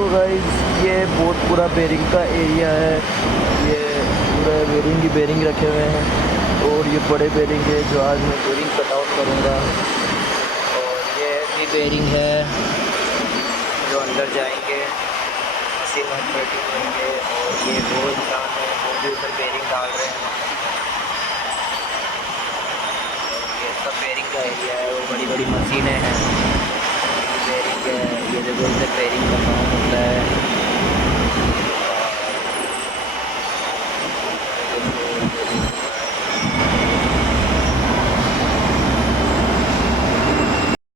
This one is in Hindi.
तो गाइस ये बहुत पूरा बेरिंग का एरिया है। ये पूरा बेरिंग ही बेरिंग रखे हुए हैं और ये बड़े बेरिंग है जो आज मैं बेरिंग कट आउट करूँगा। और ये भी बेरिंग है जो अंदर जाएंगे, मशीन ऑपरेटिंग होंगे। और ये वो इंसान है वो भी ऊपर बेरिंग डाल रहे हैं। और ये सब बेरिंग का एरिया है, वो बड़ी बड़ी मशीनें हैं, बेरिंग है। ये देखो इधर बेरिंग का काम होता है।